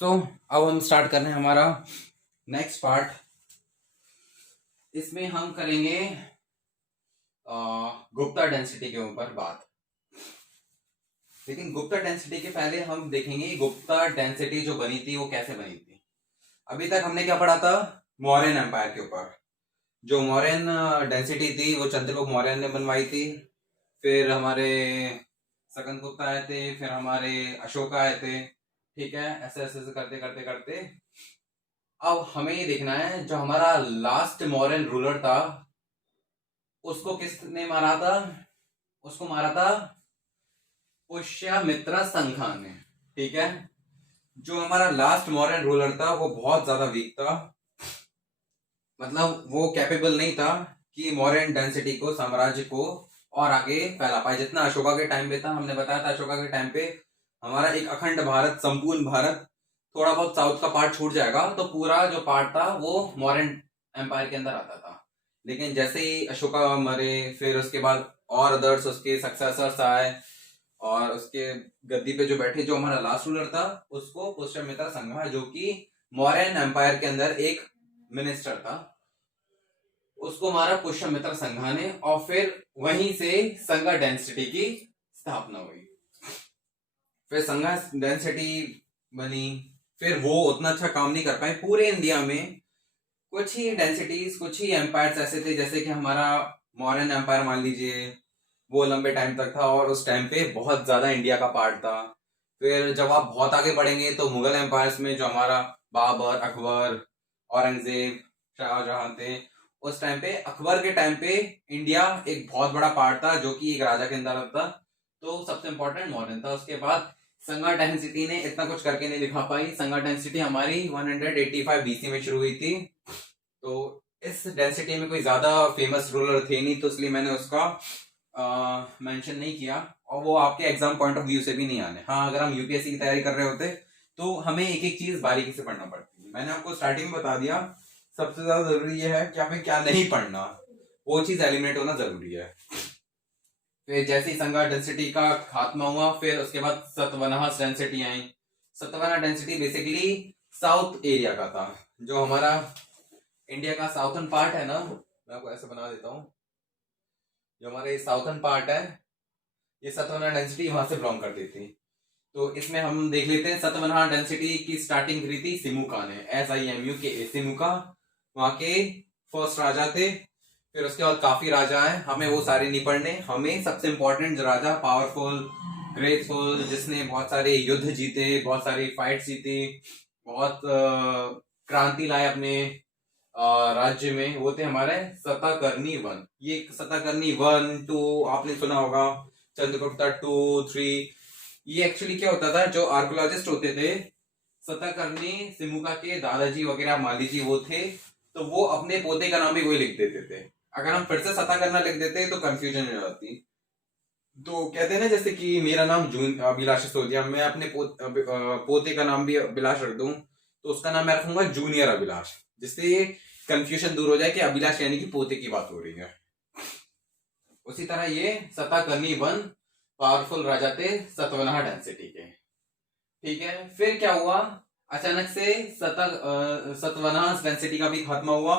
सो अब हम स्टार्ट कर रहे हैं हमारा नेक्स्ट पार्ट। इसमें हम करेंगे गुप्ता डेंसिटी के ऊपर बात। लेकिन गुप्ता डेंसिटी के पहले हम देखेंगे गुप्ता डेंसिटी जो बनी थी वो कैसे बनी थी। अभी तक हमने क्या पढ़ा था? मौर्यन एम्पायर के ऊपर। जो मौर्यन डेंसिटी थी वो चंद्रगुप्त मौर्य ने बनवाई थी। फिर हमारे सकंदगुप्त आए थे, फिर हमारे अशोक आए थे। ठीक है, ऐसे ऐसे ऐसे करते करते करते अब हमें ये देखना है जो हमारा लास्ट मौर्यन रूलर था उसको किसने मारा था? उसको मारा था पुष्यमित्र संघा ने। ठीक है, जो हमारा लास्ट मौर्यन रूलर था वो बहुत ज्यादा वीक था। मतलब वो कैपेबल नहीं था कि मौर्यन डेंसिटी को, साम्राज्य को और आगे फैला पाए जितना अशोका के टाइम पे था। हमने बताया था अशोका के टाइम पे हमारा एक अखंड भारत, संपूर्ण भारत, थोड़ा बहुत साउथ का पार्ट छूट जाएगा तो पूरा जो पार्ट था वो मौर्यन एम्पायर के अंदर आता था। लेकिन जैसे ही अशोका मरे, फिर उसके बाद और अदर्स उसके सक्सेसर्स आए और उसके गद्दी पे जो बैठे, जो हमारा लास्ट रूलर था उसको पुष्यमित्र संघा, जो कि मौर्यन एम्पायर के अंदर एक मिनिस्टर था, उसको मारा पुष्यमित्र संघा ने। और फिर वहीं से संघा डेंसिटी की स्थापना हुई। फिर संघा डेंसिटी बनी। फिर वो उतना अच्छा काम नहीं कर पाए पूरे इंडिया में। कुछ ही डेंसिटीज, कुछ ही एम्पायर्स ऐसे थे, जैसे कि हमारा मौर्यन एम्पायर मान लीजिए, वो लंबे टाइम तक था और उस टाइम पे बहुत ज्यादा इंडिया का पार्ट था। फिर जब आप बहुत आगे बढ़ेंगे तो मुगल एम्पायर्स में जो हमारा बाबर, अकबर, औरंगजेब, शाहजहां थे, उस टाइम पे, अकबर के टाइम पे इंडिया एक बहुत बड़ा पार्ट था जो कि एक राजा के अंदर था। तो सबसे इंपॉर्टेंट मॉडर्न था। उसके बाद संगा डेंसिटी ने इतना कुछ करके नहीं दिखा पाई। संगा डेंसिटी हमारी 185 बीसी में शुरू हुई थी। तो इस डेंसिटी में कोई ज्यादा फेमस रूलर थे नहीं, तो इसलिए मैंने उसका मेंशन नहीं किया। और वो आपके एग्जाम पॉइंट ऑफ व्यू से भी नहीं आने। हाँ, अगर हम यूपीएससी की तैयारी कर रहे होते तो हमें एक एक चीज बारीकी से पढ़ना पड़ती है। मैंने आपको स्टार्टिंग में बता दिया सबसे ज्यादा जरूरी यह है कि हमें क्या नहीं पढ़ना, वो चीज एलिमिनेट होना जरूरी है। फिर जैसे ही संगा डेंसिटी का खात्मा हुआ, फिर उसके बाद सतवनहा डेंसिटी आई। सतवना डेंसिटी बेसिकली साउथ एरिया का था। जो हमारा इंडिया का साउथर्न पार्ट है ना, मैं आपको ऐसे बना देता हूँ, जो हमारे साउथर्न पार्ट है ये सतवना डेंसिटी वहां से बिलोंग करती थी। तो इसमें हम देख लेते हैं सतवना डेंसिटी की स्टार्टिंग करी थी सिमुका ने, SIMUKA, सिमुका वहां के फर्स्ट राजा थे। फिर उसके बाद काफी राजा हैं, हमें वो सारे नहीं पढ़ने। हमें सबसे इंपॉर्टेंट जो राजा, पावरफुल, ग्रेटफुल, जिसने बहुत सारे युद्ध जीते, बहुत सारी फाइट जीती, बहुत क्रांति लाए अपने राज्य में, वो थे हमारे सताकर्णी वन। ये सताकर्णी 1, 2 आपने सुना होगा, चंद्रगुप्ता 2, 3। ये एक्चुअली क्या होता था, जो आर्कोलॉजिस्ट होते थे, सताकर्णी सिमुका के दादाजी वगैरह मान लीजिए वो थे, तो वो अपने पोते का नाम भी वही लिख देते थे। अगर हम फिर से सता करना लिख देते तो कंफ्यूजन हो जाती। तो कहते हैं ना, जैसे कि मेरा नाम जून अभिलाष सिसोदिया, मैं अपने पोते का नाम भी अभिलाष रख दूं तो उसका नाम मैं रखूंगा जूनियर अभिलाष, जिससे कंफ्यूजन दूर हो जाए कि अभिलाष यानी कि पोते की बात हो रही है। उसी तरह ये सताकर्णी 1 पावरफुल राजा थे सतवनहा डेंसिटी के। ठीक है, फिर क्या हुआ, अचानक से सतवनहा डेंसिटी का भी खात्मा हुआ।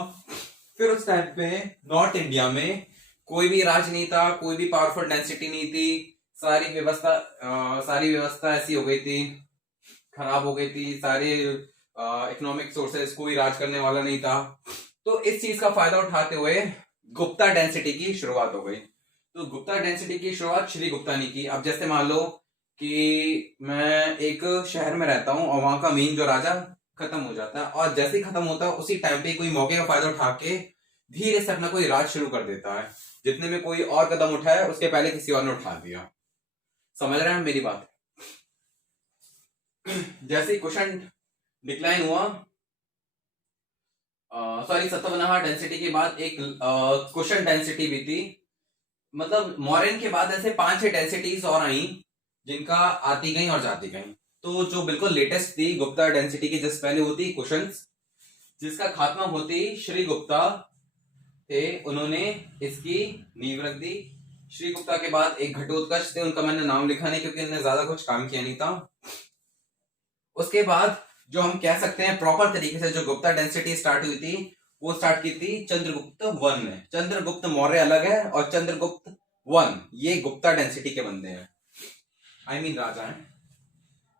फिर उस टाइम पे नॉर्थ इंडिया में कोई भी राज नहीं था, कोई भी पावरफुल डेंसिटी नहीं थी। सारी व्यवस्था ऐसी हो गई थी, खराब हो गई थी। सारे इकोनॉमिक सोर्सेस, कोई राज करने वाला नहीं था। तो इस चीज का फायदा उठाते हुए गुप्ता डेंसिटी की शुरुआत हो गई। तो गुप्ता डेंसिटी की शुरुआत श्री गुप्ता ने की। अब जैसे मान लो कि मैं एक शहर में रहता हूं और वहां का मेन जो राजा खत्म हो जाता है, और जैसे ही खत्म होता है उसी टाइम पे कोई मौके का फायदा उठा के धीरे से अपना कोई राज शुरू कर देता है। जितने में कोई और कदम उठाया उसके पहले किसी और ने उठा दिया। समझ रहे हैं मेरी बात? जैसे ही कुशन डिक्लाइन हुआ, सॉरी, सतवनहा डेंसिटी के बाद एक कुशन डेंसिटी भी थी। मतलब मौर्यन के बाद ऐसे 5-6 डेंसिटीज और आई जिनका आती गई और जाती गई। तो जो बिल्कुल लेटेस्ट थी गुप्ता डेंसिटी की जस्ट पहले होती कुशंस, जिसका खात्मा होती श्री गुप्ता थे, उन्होंने इसकी नींव रख दी। श्री गुप्ता के बाद एक घटोत्कच थे, उनका मैंने नाम लिखा नहीं क्योंकि उन्होंने ज्यादा कुछ काम किया नहीं था। उसके बाद जो हम कह सकते हैं प्रॉपर तरीके से जो गुप्ता डेंसिटी स्टार्ट हुई थी, वो स्टार्ट की थी चंद्रगुप्त वन में। चंद्रगुप्त मौर्य अलग है और चंद्रगुप्त वन ये गुप्ता डेंसिटी के बंदे हैं, आई मीन राजा हैं।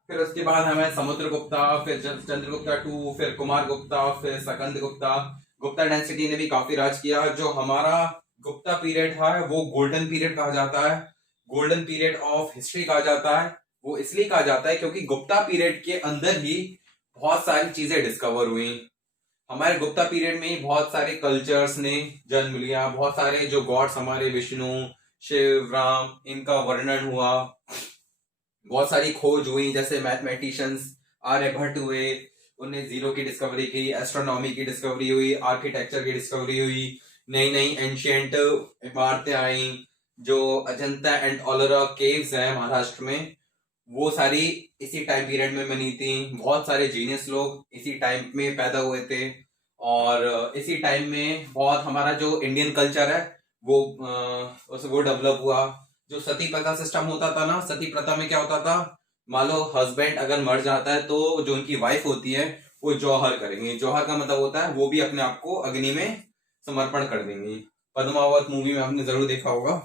फिर उसके बाद हमें समुद्रगुप्ता, फिर चंद्रगुप्ता टू, फिर कुमार गुप्ता, फिर सकंद गुप्ता। गुप्ता डेंसिटी ने भी काफी राज किया। जो हमारा गुप्ता पीरियड था वो गोल्डन पीरियड कहा जाता है, गोल्डन पीरियड ऑफ हिस्ट्री कहा जाता है। वो इसलिए कहा जाता है क्योंकि गुप्ता पीरियड के अंदर ही बहुत सारी चीजें डिस्कवर हुई। हमारे गुप्ता पीरियड में ही बहुत सारे कल्चर्स ने जन्म लिया, बहुत सारे जो गॉड्स हमारे विष्णु, शिव, राम, इनका वर्णन हुआ। बहुत सारी खोज हुई, जैसे मैथमेटिशियंस आर्यभट्ट हुए, उन्हें जीरो की डिस्कवरी की, एस्ट्रोनॉमी की डिस्कवरी हुई, आर्किटेक्चर की डिस्कवरी हुई, नई नई एंशियंट इमारतें आई। जो अजंता एंड एलोरा केव्स हैं महाराष्ट्र में, वो सारी इसी टाइम पीरियड में बनी थी। बहुत सारे जीनियस लोग इसी टाइम में पैदा हुए थे और इसी टाइम में बहुत हमारा जो इंडियन कल्चर है वो डेवलप हुआ। जो सती प्रथा सिस्टम होता था ना, सती प्रथा में क्या होता था, मान लो हस्बैंड अगर मर जाता है तो जो उनकी वाइफ होती है वो जौहर करेंगी। जौहर का मतलब होता है वो भी अपने आप को अग्नि में समर्पण कर देंगी। पद्मावत मूवी में आपने जरूर देखा होगा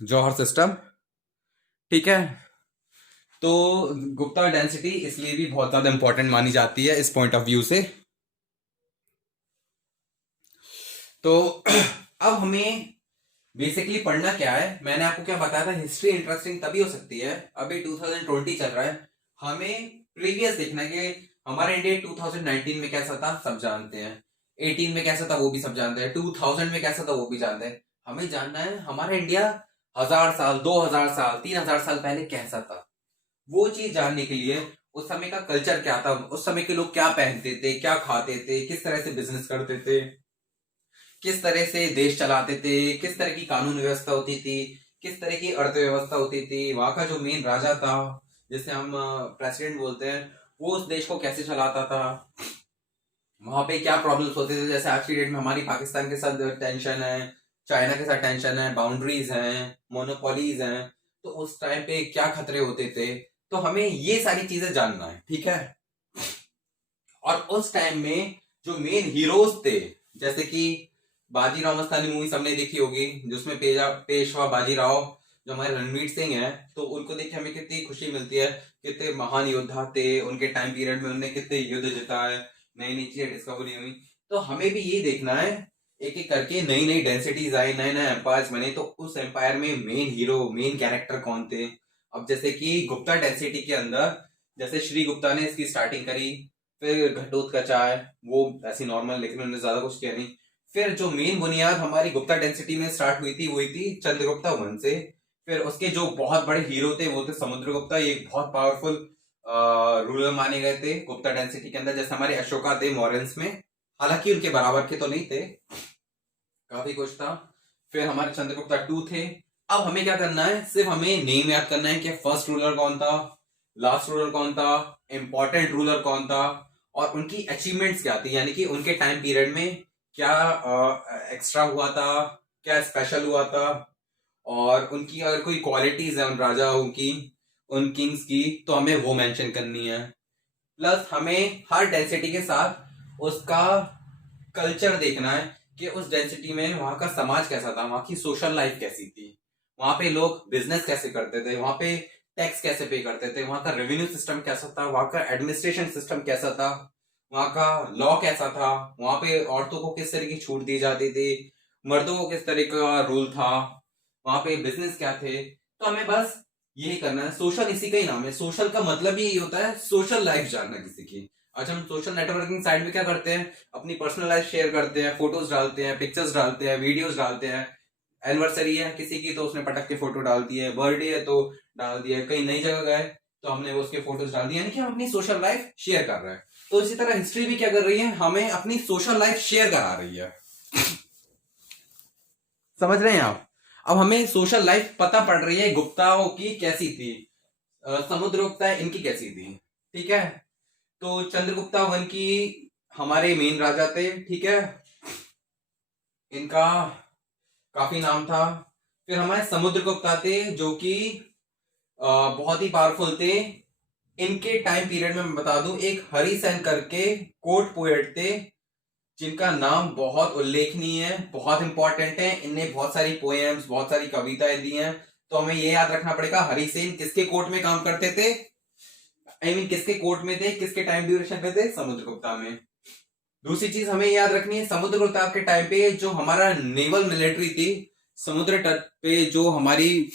जौहर सिस्टम, ठीक है। तो गुप्ता डेंसिटी इसलिए भी बहुत ज्यादा इंपॉर्टेंट मानी जाती है इस पॉइंट ऑफ व्यू से। तो अब हमें बेसिकली पढ़ना क्या है, मैंने आपको क्या बताया था, हिस्ट्री इंटरेस्टिंग तभी हो सकती है, अभी 2020 चल रहा है, हमें प्रीवियस देखना है कि हमारा इंडिया 2019 में कैसा था सब जानते हैं, 18 में कैसा था वो भी सब जानते हैं, 2000 में कैसा था वो भी जानते हैं। हमें जानना है हमारा इंडिया 1000 साल, 2000 साल, 3000 साल पहले कैसा था। वो चीज जानने के लिए उस समय का कल्चर क्या था, उस समय के लोग क्या पहनते थे, क्या खाते थे, किस तरह से बिजनेस करते थे, किस तरह से देश चलाते थे, किस तरह की कानून व्यवस्था होती थी, किस तरह की अर्थव्यवस्था होती थी, वहां का जो मेन राजा था जिसे हम प्रेसिडेंट बोलते हैं, वो उस देश को कैसे चलाता था, वहां पे क्या प्रॉब्लम्स होते थे। जैसे आज की डेट में हमारी पाकिस्तान के साथ टेंशन है, चाइना के साथ टेंशन है, बाउंड्रीज हैं, मोनोपोलीज हैं, तो उस टाइम पे क्या खतरे होते थे। तो हमें ये सारी चीजें जानना है, ठीक है। और उस टाइम में जो मेन हीरोज थे, जैसे कि बाजीराव मस्तानी मूवी सबने देखी होगी, जिसमें पेशवा बाजीराव जो हमारे रणवीर सिंह हैं, तो उनको देख के हमें कितनी खुशी मिलती है, कितने महान योद्धा थे, उनके टाइम पीरियड में उन्होंने कितने युद्ध जिताए, नई नई चीजें डिस्कवरी हुई। तो हमें भी ये देखना है, एक एक करके नई नई डेंसिटीज आई, नए नए एम्पायर बने, तो उस एम्पायर में मेन हीरो, मेन कैरेक्टर कौन थे। अब जैसे कि गुप्ता डेंसिटी के अंदर जैसे श्री गुप्ता ने इसकी स्टार्टिंग करी, फिर घटोत्कच आए, वो ऐसी नॉर्मल, लेकिन उन्होंने ज्यादा कुछ किया नहीं। फिर जो मेन बुनियाद हमारी गुप्ता डेंसिटी में स्टार्ट हुई थी, वही थी चंद्रगुप्ता वन से। फिर उसके जो बहुत बड़े हीरो थे वो थे समुद्रगुप्ता, ये एक बहुत पावरफुल रूलर माने गए थे गुप्ता डेंसिटी के अंदर। जैसे हमारे अशोका थे मॉरियंस में, हालांकि उनके बराबर के तो नहीं थे, काफी कुछ था। फिर हमारे चंद्रगुप्ता टू थे। अब हमें क्या करना है, सिर्फ हमें नेम याद करना है कि फर्स्ट रूलर कौन था, लास्ट रूलर कौन था, इंपॉर्टेंट रूलर कौन था, और उनकी अचीवमेंट्स क्या थी, यानी कि उनके टाइम पीरियड में क्या एक्स्ट्रा हुआ था, क्या स्पेशल हुआ था, और उनकी अगर कोई क्वालिटीज है उन राजाओं की, उन किंग्स की, तो हमें वो मेंशन करनी है। प्लस हमें हर डेंसिटी के साथ उसका कल्चर देखना है कि उस डेंसिटी में वहां का समाज कैसा था, वहां की सोशल लाइफ कैसी थी, वहां पे लोग बिजनेस कैसे करते थे, वहां पे टैक्स कैसे पे करते थे, वहां का रेवेन्यू सिस्टम कैसा था, वहां का एडमिनिस्ट्रेशन सिस्टम कैसा था, वहां का लॉ कैसा था, वहां पे औरतों को किस तरह की छूट दी जाती थी, मर्दों को किस तरह का रूल था, वहां पे बिजनेस क्या थे। तो हमें बस यही करना है। सोशल इसी का ही नाम है, सोशल का मतलब ही यही होता है, सोशल लाइफ जानना किसी की। अच्छा, हम सोशल नेटवर्किंग साइट में क्या करते हैं, अपनी पर्सनल लाइफ शेयर करते हैं, फोटोज डालते हैं, पिक्चर्स डालते हैं, वीडियोस डालते हैं। एनिवर्सरी है किसी की तो उसने पटक के फोटो डाल दी है, बर्थडे है तो डाल दिया, कहीं नई जगह गए तो हमने वो उसके फोटोज डाल दिए, यानी कि हम अपनी सोशल लाइफ शेयर कर रहे हैं। तो इसी तरह हिस्ट्री भी क्या कर रही है, हमें अपनी सोशल लाइफ शेयर करा रही है। समझ रहे हैं आप। अब हमें सोशल लाइफ पता पड़ रही है गुप्ताओं की कैसी थी, समुद्रगुप्ता इनकी कैसी थी, ठीक है। तो चंद्रगुप्ता वन की हमारे मेन राजा थे, ठीक है, इनका काफी नाम था। फिर हमारे समुद्रगुप्ता थे जो कि बहुत ही पावरफुल थे, इनके टाइम पीरियड में मैं बता दूं, एक हरिसेन करके कोर्ट पोएट थे जिनका नाम बहुत उल्लेखनीय है, बहुत इंपॉर्टेंट है। इनने बहुत सारी पोएम्स, बहुत सारी कविताएं दी हैं। तो हमें ये याद रखना पड़ेगा, हरिसेन किसके कोर्ट में काम करते थे, आई मीन किसके कोर्ट में थे, किसके टाइम ड्यूरेशन पे थे, समुद्रगुप्ता में। दूसरी चीज हमें याद रखनी है, समुद्रगुप्ता के टाइम पे जो हमारा नेवल मिलिट्री थी, समुद्र तट पे जो हमारी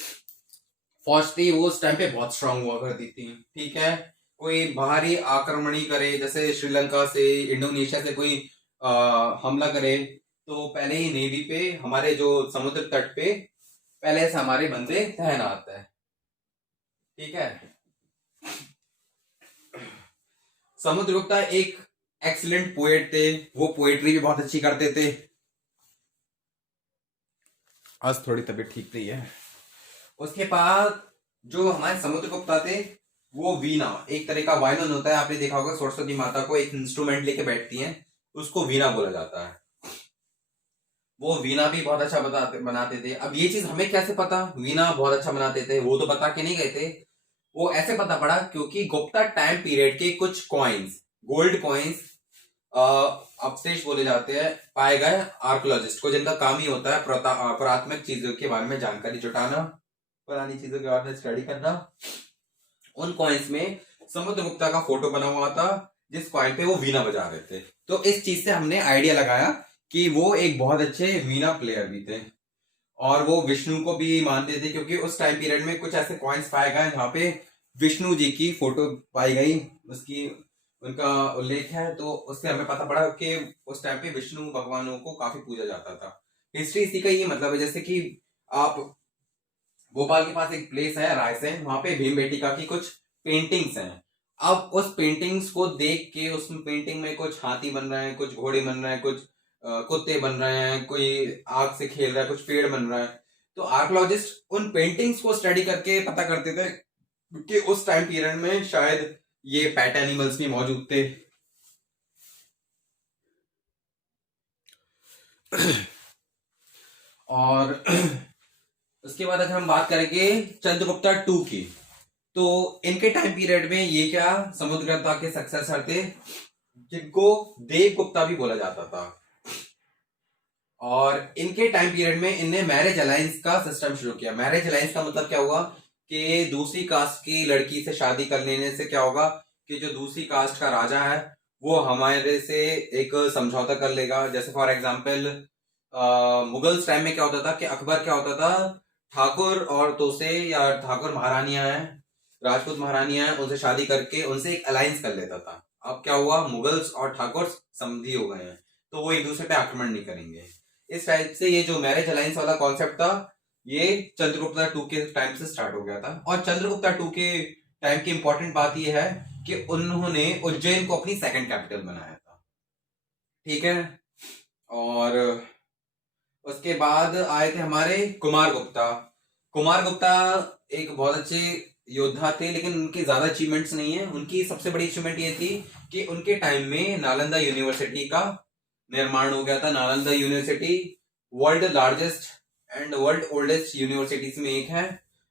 फौज थी, वो उस टाइम पे बहुत स्ट्रांग हुआ करती थी। ठीक है, कोई बाहरी आक्रमणी करे, जैसे श्रीलंका से, इंडोनेशिया से कोई हमला करे, तो पहले ही नेवी पे, हमारे जो समुद्र तट पे पहले से हमारे बंदे तैनात है। ठीक है, समुद्रगुप्ता एक एक्सीलेंट पोएट थे, वो पोएट्री भी बहुत अच्छी करते थे। आज थोड़ी तबीयत ठीक नहीं है। उसके बाद जो हमारे समुद्रगुप्ता थे, वो वीणा, एक तरह का वायलिन होता है, आपने देखा होगा सरस्वती माता को एक इंस्ट्रूमेंट लेके बैठती हैं, उसको वीणा बोला जाता है। वो वीणा भी बहुत अच्छा बनाते थे। अब ये चीज हमें कैसे पता वीणा बहुत अच्छा बनाते थे, वो तो बता के नहीं गए थे, वो ऐसे पता पड़ा क्योंकि गुप्ता टाइम पीरियड के कुछ कॉइन्स, गोल्ड कॉइन्स अवशेष बोले जाते हैं, पाए गए आर्कोलॉजिस्ट को, जिनका काम ही होता है पुरातात्विक चीजों के बारे में जानकारी जुटाना, पुरानी चीजों के बारे में स्टडी करना। उन कॉइन्स में समुद्रगुप्ता का फोटो बना हुआ था, जिस कॉइन पे वो वीणा बजा रहे थे। तो इस चीज से हमने आइडिया लगाया कि वो एक बहुत अच्छे वीणा प्लेयर भी थे, और वो विष्णु को भी मानते थे, क्योंकि उस टाइम पीरियड में कुछ ऐसे कॉइन्स पाए गए जहाँ पे विष्णु जी की फोटो पाई गई, उसकी उनका उल्लेख है। तो उससे हमें पता पड़ा कि उस टाइम पे विष्णु भगवानों को काफी पूजा जाता था। हिस्ट्री इसी का ये मतलब है, जैसे कि आप भोपाल के पास एक प्लेस है रायसेन, वहां पे भीमबेटिका की कुछ पेंटिंग्स हैं। अब उस पेंटिंग्स को देख के, उस पेंटिंग में कुछ हाथी बन रहे हैं, कुछ घोड़े बन रहे हैं, कुछ कुत्ते बन रहे हैं, कोई आग से खेल रहा है, कुछ पेड़ बन रहा है। तो आर्कोलॉजिस्ट उन पेंटिंग्स को स्टडी करके पता करते थे कि उस टाइम पीरियड में शायद ये पैट एनिमल्स भी मौजूद थे। और उसके बाद अगर हम बात करेंगे चंद्रगुप्ता टू की, तो इनके टाइम पीरियड में ये क्या समुद्रगुप्ता के सक्सेसर थे, जिनको देवगुप्ता भी बोला जाता था। और इनके टाइम पीरियड में इनने मैरिज अलायंस का सिस्टम शुरू किया। मैरिज अलायंस का मतलब क्या हुआ कि दूसरी कास्ट की लड़की से शादी कर लेने से क्या होगा कि जो दूसरी कास्ट का राजा है वो हमारे से एक समझौता कर लेगा। जैसे फॉर एग्जाम्पल मुगल्स टाइम में क्या होता था कि अकबर क्या होता था, ठाकुर औरतों से या ठाकुर महारानियां हैं, राजपूत महारानियां हैं, उनसे शादी करके उनसे एक अलायंस कर लेता था। अब क्या हुआ, मुगल्स और ठाकुर समझी हो गए हैं, तो वो एक दूसरे पे आक्रमण नहीं करेंगे। इस टाइप से ये जो मैरिज अलायंस वाला कॉन्सेप्ट था, ये चंद्रगुप्ता टू के टाइम से स्टार्ट हो गया था। और चंद्रगुप्ता टू के टाइम की इंपॉर्टेंट बात यह है कि उन्होंने उज्जैन को अपनी सेकंड कैपिटल बनाया था। ठीक है, और उसके बाद आए थे हमारे कुमार गुप्ता। कुमार गुप्ता एक बहुत अच्छे योद्धा थे, लेकिन उनकी ज्यादा अचीवमेंट्स नहीं है। उनकी सबसे बड़ी अचीवमेंट ये थी कि उनके टाइम में नालंदा यूनिवर्सिटी का निर्माण हो गया था। Nalanda university world largest and world oldest universities में एक है।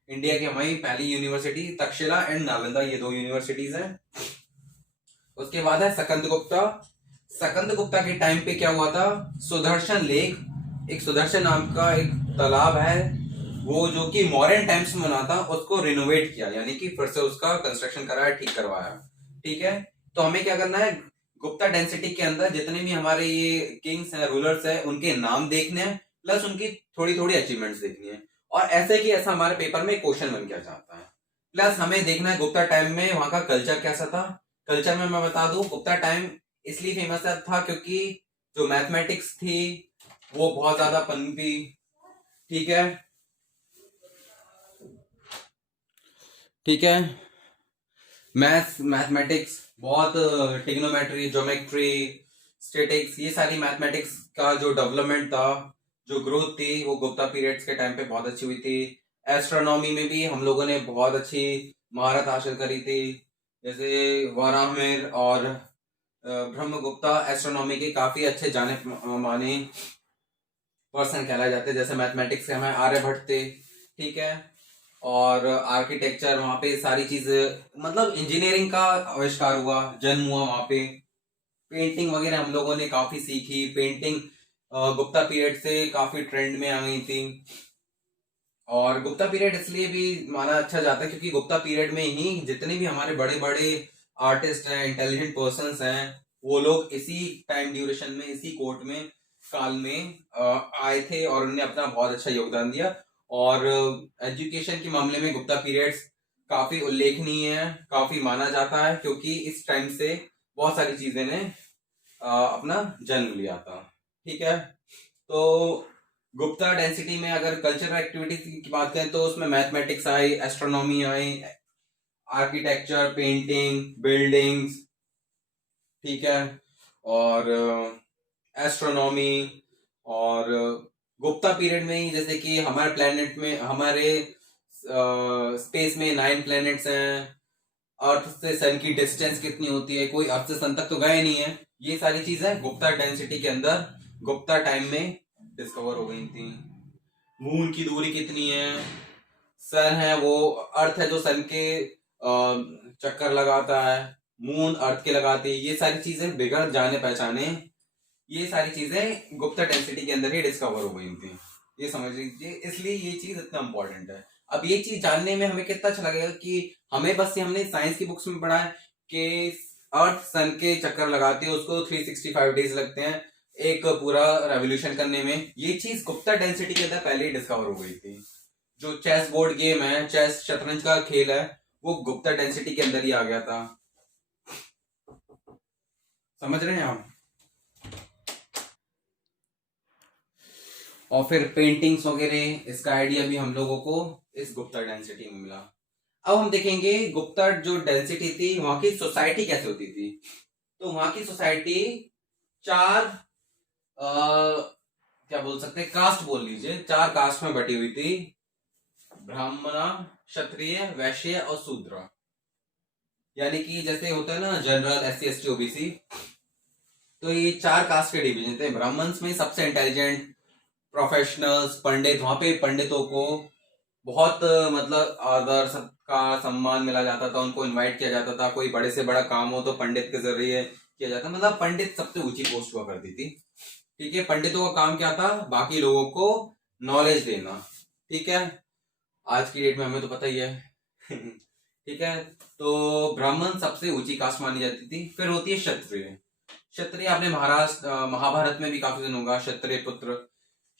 इंडिया की हमारी पहली यूनिवर्सिटी तक्षशिला एंड नालंदा, ये दो यूनिवर्सिटीज हैं। उसके बाद है सकंद गुप्ता। सकंद गुप्ता के टाइम पे क्या हुआ था, सुदर्शन लेक, एक सुदर्शन नाम का एक तालाब है, वो जो कि मॉडर्न टाइम्स में बना था, उसको रिनोवेट किया, यानी कि फिर से उसका कंस्ट्रक्शन कराया, ठीक करवाया। ठीक है, तो हमें क्या करना है, गुप्ता डेंसिटी के अंदर जितने भी हमारे ये किंग्स हैं, रूलर्स हैं, उनके नाम देखने हैं, प्लस उनकी थोड़ी थोड़ी अचीवमेंट्स देखनी है। और ऐसे कि ऐसा हमारे पेपर में क्वेश्चन बन के जाता है। प्लस हमें देखना है गुप्ता टाइम में वहां का कल्चर कैसा था। कल्चर में मैं बता दूं, गुप्ता टाइम इसलिए फेमस था क्योंकि जो मैथमेटिक्स थी वो बहुत ज्यादा पनपी। ठीक है, ठीक है, मैथमेटिक्स बहुत, टिग्नोमेट्री, ज्योमेट्री, स्टैटिक्स, ये सारी मैथमेटिक्स का जो डेवलपमेंट था, जो ग्रोथ थी, वो गुप्ता पीरियड्स के टाइम पे बहुत अच्छी हुई थी। एस्ट्रोनॉमी में भी हम लोगों ने बहुत अच्छी महारत हासिल करी थी। जैसे वाराहमिर और ब्रह्मगुप्ता एस्ट्रोनॉमी के काफी अच्छे जाने माने पर्सन कहलाए जाते हैं। जैसे मैथमेटिक्स के हमें आर्यभट्ट थे। ठीक है, और आर्किटेक्चर वहां पे सारी चीजें, मतलब इंजीनियरिंग का आविष्कार हुआ, जन्म हुआ वहां पे। पेंटिंग वगैरह हम लोगों ने काफी सीखी। पेंटिंग गुप्ता पीरियड से काफी ट्रेंड में आ गई थी। और गुप्ता पीरियड इसलिए भी माना अच्छा जाता है क्योंकि गुप्ता पीरियड में ही जितने भी हमारे बड़े बड़े आर्टिस्ट हैं, इंटेलिजेंट पर्सन्स हैं, वो लोग इसी टाइम ड्यूरेशन में, इसी कोर्ट में, काल में आए थे और उन्होंने अपना बहुत अच्छा योगदान दिया। और एजुकेशन के मामले में गुप्ता पीरियड्स काफी उल्लेखनीय है, काफी माना जाता है क्योंकि इस टाइम से बहुत सारी चीजें ने अपना जन्म लिया था। ठीक है, तो गुप्ता डेंसिटी में अगर कल्चरल एक्टिविटीज की बात करें तो उसमें mathematics I, astronomy I, architecture, painting, buildings, ठीक है, और एस्ट्रोनॉमी। और गुप्ता पीरियड में ही जैसे कि हमारे प्लेनेट में, हमारे स्पेस में 9 प्लैनेट्स हैं, अर्थ से सन की डिस्टेंस कितनी होती है, कोई अर्थ से सन तक तो गए नहीं है, ये सारी चीजें गुप्ता डेंसिटी के अंदर गुप्ता टाइम में डिस्कवर हो गई थी। मून की दूरी कितनी है, सन है वो, अर्थ है जो सन के चक्कर लगाता है, मून अर्थ के लगाती है, ये सारी चीजें बिगड़ जाने पहचाने, ये सारी चीजें गुप्ता डेंसिटी के अंदर ही डिस्कवर हो गई थी। ये समझ लीजिए, इसलिए ये चीज इतना इंपॉर्टेंट है। अब ये चीज जानने में हमें कितना अच्छा लगेगा कि हमें बस हमने साइंस की बुक्स में पढ़ा है कि अर्थ सन के चक्कर लगाती है, उसको 365 डेज लगते हैं एक पूरा रेवोल्यूशन करने में। ये चीज गुप्ता डेंसिटी के अंदर पहले ही डिस्कवर हो गई थी। जो चेस बोर्ड गेम है, चेस शतरंज का खेल है, वो गुप्ता डेंसिटी के अंदर ही आ गया था। समझ रहे हैं आप? और फिर पेंटिंग्स वगैरह, इसका आइडिया भी हम लोगों को इस गुप्ता डेंसिटी में मिला। अब हम देखेंगे गुप्ता जो डेंसिटी थी वहां की सोसाइटी कैसे होती थी। तो वहां की सोसाइटी 4 क्या बोल सकते हैं, कास्ट बोल लीजिए, 4 कास्ट में बटी हुई थी। ब्राह्मण, क्षत्रिय, वैश्य और शूद्र। यानी कि जैसे होता है ना जनरल, SC ST OBC, तो ये 4 कास्ट के डिवीजन थे। ब्राह्मण्स में सबसे इंटेलिजेंट, प्रोफेशनल्स, पंडित, वहां पे पंडितों को बहुत मतलब आदर, सत्कार, सम्मान मिला जाता था, उनको इनवाइट किया जाता था। कोई बड़े से बड़ा काम हो तो पंडित के जरिए किया जाता, मतलब पंडित सबसे ऊंची पोस्ट हुआ करती थी। ठीक है, पंडितों का काम क्या था, बाकी लोगों को नॉलेज देना। ठीक है, आज की डेट में हमें तो पता ही है। ठीक है, तो ब्राह्मण सबसे ऊंची कास्ट मानी जाती थी। फिर होती है क्षत्रिय। क्षत्रिय आपने महाभारत में भी काफी दिन होगा, क्षत्रिय पुत्र।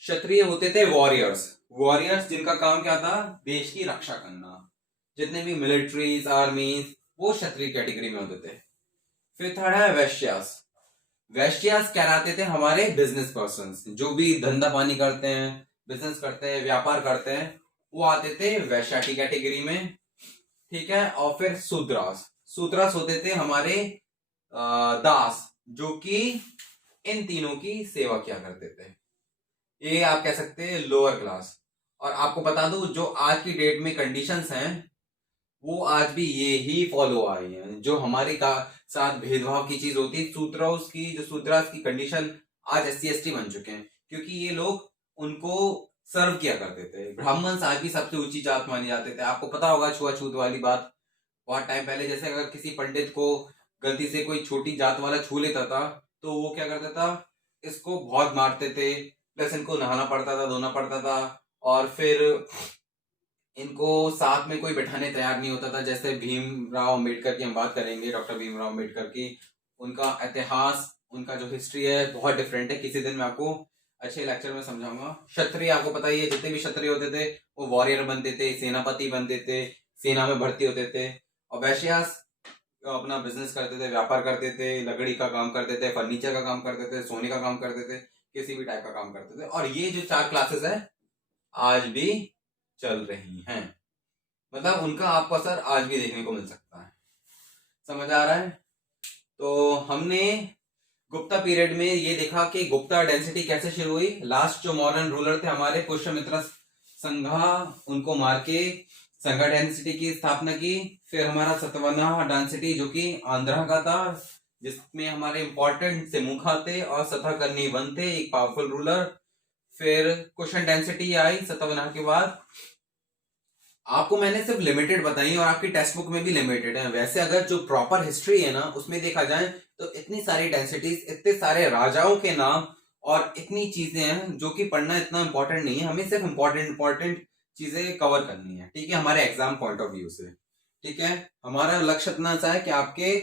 क्षत्रिय होते थे वॉरियर्स। वॉरियर्स जिनका काम क्या था, देश की रक्षा करना। जितने भी मिलिट्रीज, आर्मीज, वो क्षत्रिय कैटेगरी में होते थे। फिर थर्ड है वैश्यास। वैश्यास कहलाते थे हमारे बिजनेस पर्सन्स, जो भी धंधा पानी करते हैं, बिजनेस करते हैं, व्यापार करते हैं, वो आते थे वैश्या की कैटेगरी में। ठीक है, और फिर शूद्रास। शूद्रास होते थे हमारे दास, जो कि इन तीनों की सेवा किया करते थे। ये आप कह सकते हैं लोअर क्लास। और आपको बता दूं, जो आज की डेट में कंडीशंस हैं वो आज भी ये ही फॉलो आ रही हैं। जो हमारे का साथ भेदभाव की चीज होती है, शूद्रास की, जो शूद्रास की कंडीशन आज SC ST बन चुके हैं क्योंकि ये लोग उनको सर्व किया करते थे। ब्राह्मण आज भी सबसे ऊंची जात माने जाते थे। आपको पता होगा छुआछूत वाली बात, बहुत टाइम पहले जैसे अगर किसी पंडित को गलती से कोई छोटी जात वाला छू लेता था तो वो क्या करता था, इसको बहुत मारते थे, प्लस इनको नहाना पड़ता था, धोना पड़ता था, और फिर इनको साथ में कोई बैठाने तैयार नहीं होता था। जैसे भीमराव अम्बेडकर की हम बात करेंगे, डॉक्टर भीमराव अम्बेडकर की, उनका इतिहास, उनका जो हिस्ट्री है बहुत डिफरेंट है। किसी दिन मैं आपको अच्छे लेक्चर में समझाऊंगा। क्षत्रिय आपको पता ही है, जितने भी क्षत्रिय होते थे वो वॉरियर बनते थे, सेनापति बनते थे, सेना में भर्ती होते थे। और वैश्यास अपना बिजनेस करते थे, व्यापार करते थे, लकड़ी का काम करते थे, फर्नीचर का काम करते थे, सोने का काम करते थे, किसी भी टाइप का काम करते थे। और ये जो 4 क्लासेस है आज भी चल रही हैं, मतलब उनका आपको असर आज भी देखने को मिल सकता है। समझ आ रहा है? तो हमने गुप्ता पीरियड में ये देखा कि गुप्ता डेंसिटी कैसे शुरू हुई। लास्ट जो मॉडर्न रूलर थे हमारे पुष्यमित्र संघा, उनको मार के संघा डेंसिटी की स्थापना की। फिर हमारा सतवना डेंसिटी जो कि आंध्रा का था, जिसमें हमारे इंपॉर्टेंट से मुखा थे और सतकर्णी वन थे, एक पावरफुल रूलर। फिर कुशन डेंसिटी आई सतवना के बाद। आपको मैंने सिर्फ लिमिटेड बताई और आपकी टेक्स्ट बुक में भी लिमिटेड है। वैसे अगर जो प्रॉपर हिस्ट्री है ना उसमें देखा जाए तो इतनी सारी डेंसिटीज, इतने सारे राजाओं के नाम और इतनी चीजें हैं जो कि पढ़ना इतना इंपॉर्टेंट नहीं है। हमें सिर्फ इंपॉर्टेंट चीजें कवर करनी है, ठीक है, हमारे एग्जाम पॉइंट ऑफ व्यू से। ठीक है, हमारा लक्ष्य इतना सा है कि आपके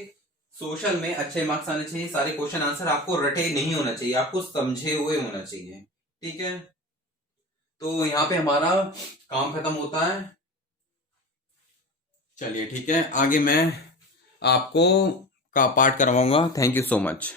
सोशल में अच्छे मार्क्स आने चाहिए, सारे क्वेश्चन आंसर आपको रटे नहीं होना चाहिए, आपको समझे हुए होना चाहिए। ठीक है, तो यहाँ पे हमारा काम खत्म होता है। चलिए ठीक है, आगे मैं आपको का पार्ट करवाऊंगा। Thank you so much.